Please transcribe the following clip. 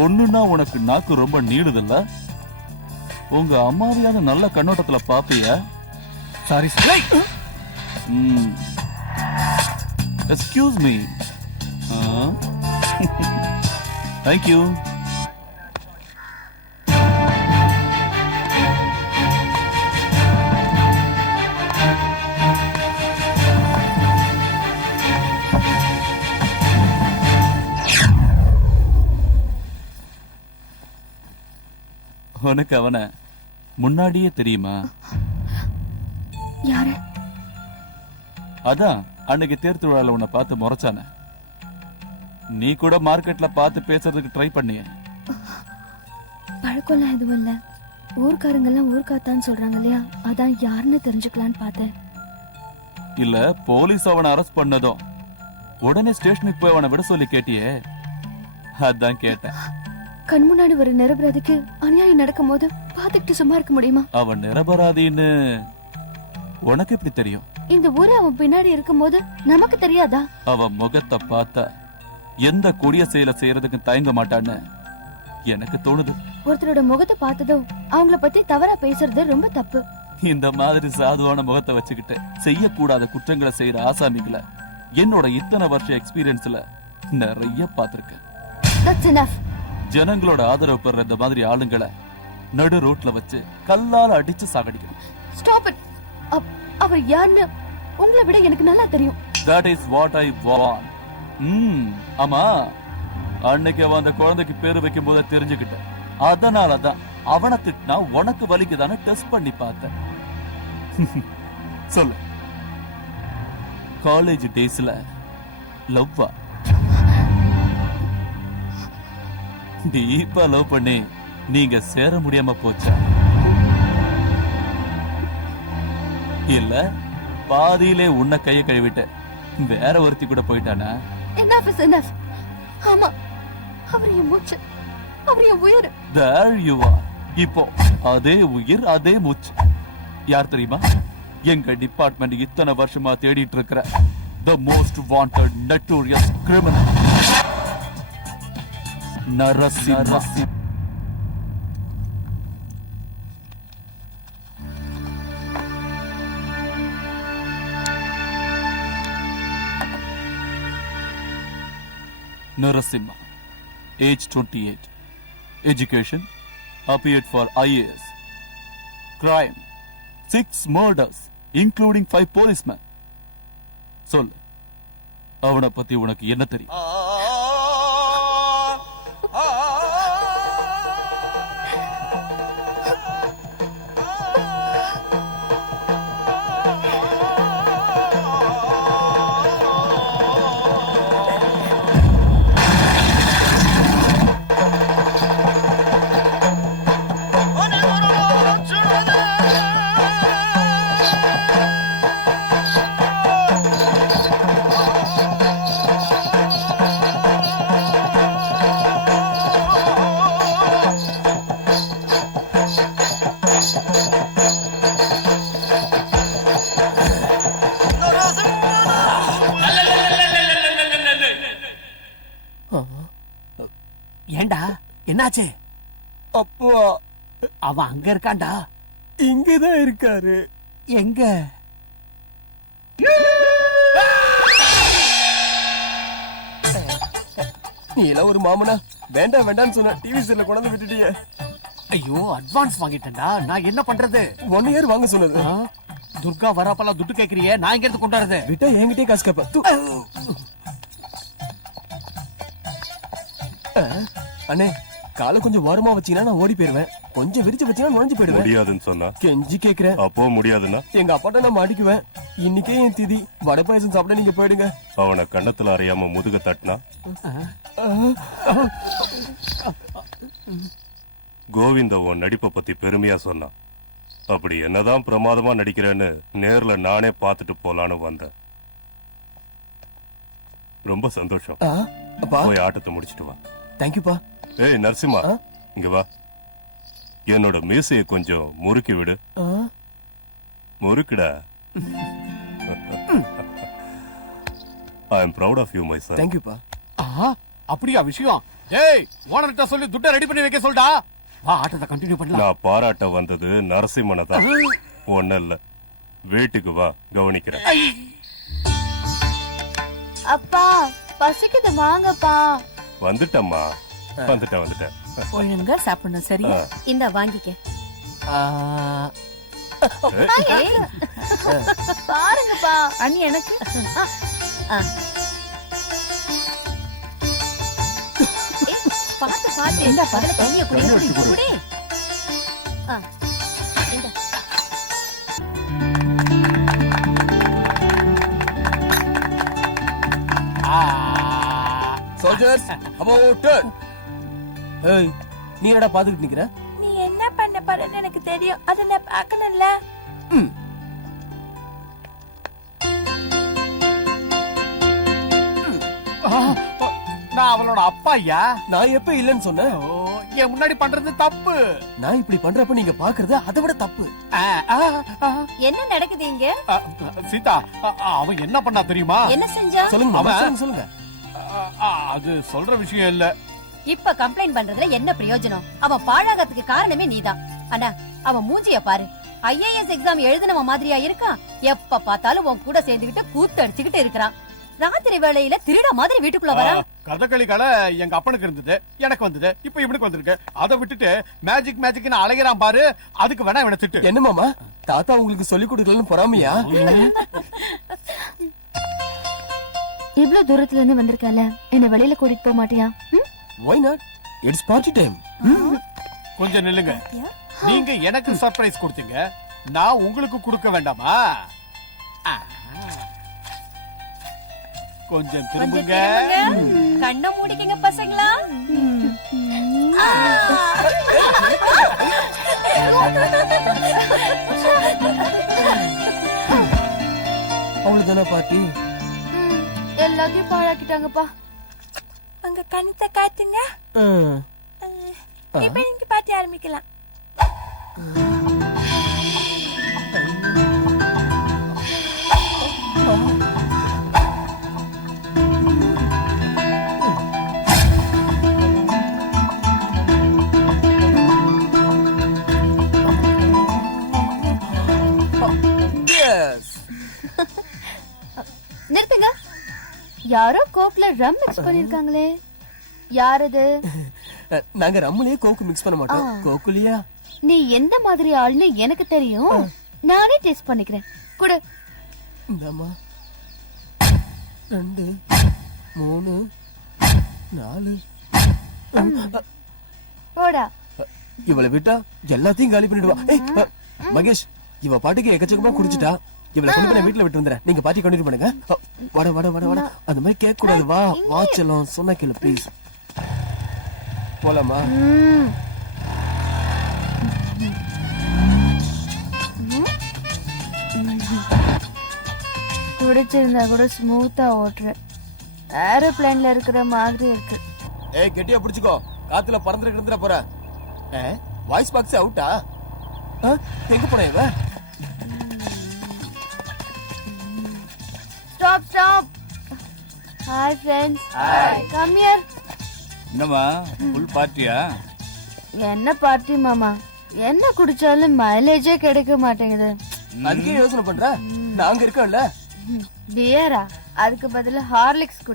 பொண்ணுன்னா உனக்கு நாக்கு ரொம்ப நீளுதில்ல? உங்க அம்மாவையாவது நல்ல கண்ணோட்டத்துல பாப்பிய? சாரி. Excuse me. தேங்க்யூ. உனக்கு அவனை முன்னாடியே தெரியுமா? யாரு? அதான் அன்னைக்கு தேர் திருவிழால உன்னை பார்த்து முறைச்சானே. நீ கூட மார்க்கெட்ல பார்த்து பேசுறதுக்கு ட்ரை பண்ணிய. பழக்கம்லாம் எதுவும் இல்ல. ஊர்க்காரங்க எல்லாம் ஊர்க்காத்தான்னு சொல்றாங்க இல்லையா, அதான் யாருன்னு தெரிஞ்சுக்கலான்னு பார்த்தேன். இல்ல போலீஸ் அவனை அரெஸ்ட் பண்ணதும் உடனே ஸ்டேஷனுக்கு போய் அவனை விட சொல்லி கேட்டியே, அதான் கேட்டேன். கண் முன்னாடி ஒரு நிரபராதிக்கு அநியாயம் நடக்கும் போது பாத்துக்கிட்டு சும்மா இருக்க முடியுமா? அவன் நிரபராதின்னு உனக்கு எப்படி தெரியும்? இந்த ஊரு அவன் பின்னாடி இருக்கும் போது நமக்கு தெரியாதா? அவன் முகத்தை பார்த்தா எந்த கொடிய செயலை செய்யறதுக்கு தயங்க மாட்டான்னு எனக்கு தோணுது. ஒருத்தரோட முகத்தை பார்த்ததும் அவங்கள பத்தி தவறா பேசுறது ரொம்ப தப்பு. இந்த மாதிரி சாதுவான முகத்தை வச்சுக்கிட்டு செய்யக்கூடாத குற்றங்களை செய்யற ஆசாமிகளை என்னோட இத்தனை வருஷ எக்ஸ்பீரியன்ஸ்ல நிறைய பார்த்திருக்கேன். That's enough. ஜனங்களோட ஆதரவு பெற இந்த மாதிரி ஆளுங்களை நடு ரோட்ல வச்சு கல்லால அடிச்சு சாகடிக்கணும். Stop it. அவர் யாருன்னு உங்களை விட எனக்கு நல்லா தெரியும். That is what I want. ஆமா, அன்னைக்கு அவன் அந்த குழந்தைக்கு பேரு வைக்கும் போது தெரிஞ்சுக்கிட்டேன். அதனாலதான் அவனை திட்டினா உனக்கு வலிக்குதானே டெஸ்ட் பண்ணி பார்த்தேன். சொல்லு, காலேஜ் டேஸ்ல லவ்வா? டீப்பா லவ் பண்ணி நீங்க சேர முடியாம போச்சா? இல்ல பாதியிலே உன்னை கையை கழுவிட்ட வேற ஒருத்தி கூட போயிட்டானா? Enough is enough. ஆமா, அவர் என் மூச்சு, அவர் என் உயிர். There you are. இப்போ அதே உயிர் அதே மூச்சு. யார் தெரியுமா? எங்க டிபார்ட்மெண்ட் இத்தனை வருஷமா தேடிட்டு இருக்கிற the most wanted notorious criminal, Narasimha. Narasimha, age 28, education, appeared for IAS, crime, 6 murders, including 5 policemen. சொல்லு, அவனை பத்தி உனக்கு என்ன தெரியும்? ஏண்டா என்னாச்சு? அப்போ அவன் அங்க இருக்கான்டா. இங்கதான் இருக்காரு. எங்க? நீ எல்லாம் ஒரு மாமனா? வேண்டாம் வேண்டாம்னு சொன்ன டிவி சீரியல கொண்டாந்து விட்டுட்டியே. ஐயோ, அட்வான்ஸ் வாங்கிட்டேன்டா. நான் என்ன பண்றது? 1 இயர் வாங்க சொன்னது. துர்கா வரப்பெல்லாம் துட்டு கேக்குறியே, நான் எங்க இருந்து கொண்டாடுறது? விட்டா என்கிட்டயே காசு கேப்ப. அண்ணே, காலை கொஞ்சம் ஓரமா வச்சீங்கன்னா நான் ஓடி போயிருவேன். கொஞ்சம் விரிச்சு வச்சீங்கன்னா நுழைஞ்சு போயிடுவேன். முடியாதுன்னு சொன்னா கெஞ்சி கேக்குறேன். அப்போ முடியாதுன்னா எங்க அப்பாட்ட நான் மாட்டிக்குவேன். இன்னைக்கே என் திதி. வடை பாயசம் சாப்பிட நீங்க போயிடுங்க. அவனை கண்ணத்துல அறியாம முதுக தட்டினா கோவிந்த உன் நடிப்பை பத்தி பெருமையா சொன்னான். அப்படி என்னதான் பிரமாதமா நடிக்கிறேன்னு நேர்ல நானே பார்த்துட்டு போலான்னு வந்தேன். ரொம்ப சந்தோஷம். போய் ஆட்டத்தை முடிச்சிட்டு வா. தேங்க்யூப்பா. ஏய் நரசிம்மா, இங்க வா. என்னோட மீசையை கொஞ்சம் முறுக்கி விடு. முறுக்குடா. I am proud of you, my son. தேங்க்யூப்பா. அப்படியா விஷயம்? ஏய் ஓனர்கிட்ட சொல்லி துட்டை ரெடி பண்ணி வைக்க சொல்டா. வா ஆட்டத்தை கண்டினியூ பண்ணலாம். நான் பாராட்ட வந்தது நரசிம்மனை தான், ஒண்ணு இல்ல. வீட்டுக்கு வா, கவனிக்கிறேன். அப்பா பசிக்குது வாங்கப்பா. வந்துட்டம்மா, வந்துட்டேன். ஒழுங்கா சாப்பிடணும் சரியா? இந்த வாங்கிக்க. பாருங்கப்பா. அண்ணி எனக்கு பாத்து பாத்து இந்த பகல தண்ணிய குடி. Soldiers about turn. ஏய் நீ என்னடா பாத்துக்கிட்டு நிக்கிற? நீ என்ன பண்ண போறன்னு எனக்கு தெரியும். அத நான் பார்க்கணும்ல. நான் அவளோட அப்பா ஐயா. நான் எப்ப இல்லன்னு சொன்னேன்? ஓ, என் முன்னாடி பண்றது தப்பு. நான் இப்படி பண்றப்ப நீங்க பாக்குறது அதை விட தப்பு. ஆ, ஆ, ஆ. என்ன நடக்குது இங்க? ஆ, சீதா, அவன் என்ன பண்ணா தெரியுமா? என்ன செஞ்சா? சொல்லுங்க மாமா, அவன் சொல்லுங்க. அது சொல்ற விஷயம் இல்ல. இப்ப கம்ப்ளைண்ட் பண்றதுல என்ன பிரயோஜனம்? அவன் பாழாகத்துக்கு காரணமே நீதான். அண்ணா அவன் மூஞ்சிய பாரு. ஐஏஎஸ் எக்ஸாம் எழுதினவ மாதிரியா இருக்கான். எப்ப பார்த்தாலும் உன் கூட சேர்ந்துகிட்டு கூத்து அடிச்சுக்கிட்டு இருக்கிறான். ராத்திரி வேளையில திருட மாதிரி வீட்டுக்குள்ள வரா. கதகளி கலை எங்க அப்பனுக்கு இருந்தது, எனக்கு வந்தது, இப்ப இவனுக்கு வந்திருக்கு. அதை விட்டுட்டு மேஜிக்னு அலைகிறான் பாரு. அதுக்கு வேணா இவனை திட்டு. என்ன மாமா, தாத்தா உங்களுக்கு சொல்லி கொடுக்கலன்னு பொறாமையா? இவ்ளோ தூரத்துல இருந்து வந்திருக்கல, என்ன வெளியில கூட்டிட்டு போக மாட்டியா? Why not? It's party time. கொஞ்சம் நில்லுங்க. நீங்க எனக்கு சர்ப்ரைஸ் கொடுத்தீங்க, நான் உங்களுக்கு கொடுக்க வேண்டாமா? ஆ. கொஞ்சம் திரும்புங்க. கண்ணை மூடிக்கங்க பசங்களா. அவ்வளவுதானா பார்ட்டி? எல்லாத்தையும் பாழாக்கிட்டாங்கப்பா. அங்க கணத்தை காட்டுங்க. இப்ப நீங்க பாட்டி ஆரம்பிக்கலாம். நிறுத்துங்க. யாரோ கோக்ல ரம் மிக்ஸ் பண்ணிருக்காங்களே, யார் அது? நாங்க ரம்முலயே கோக்கு மிக்ஸ் பண்ண மாட்டோம். கோக்குலியா? நீ எந்த மாதிரி ஆள்னு எனக்கு தெரியும். நானே டெஸ்ட் பண்ணிக்கிறேன். குடு. இந்தாமா 2 3 4. போடா. இவளை விட்டா எல்லாத்தையும் காலி பண்ணிடுவா. மகேஷ், இவ பாட்டுக்கு எக்கச்சக்கமா குடிச்சிட்டா. இவளை கொண்டு போய் வீட்டுல விட்டு வந்துறேன். நீங்க பாட்டி கண்டினியூ பண்ணுங்க. வட அந்த மாதிரி கேட்க கூடாது. வா வாச்சலாம் சொன்னா கேளு ப்ளீஸ். போலாமா? குடிச்சிருந்தா கூட ஸ்மூத்தா ஓட்டுற. ஏரோப்ளேன்ல இருக்கிற மாதிரி இருக்கு. ஏய் கெட்டியா பிடிச்சுக்கோ, காத்துல பறந்துட்டு கிடந்துட போற. வாய்ஸ் பாக்ஸ் அவுட்டா? எங்க போன இவ? Stop stop. Hi friends. Come here. என்னம்மா ஃபுல் பார்ட்டியா? என்ன பார்ட்டி மாமா? என்ன குடிச்சாலும் மைலேஜே கிடைக்க மாட்டேங்குது. அதுக்கே யோசனை பண்ற? நாங்க இருக்கோம்ல. பியரா? அதுக்கு பதிலா ஹார்லிக்ஸ் குடி.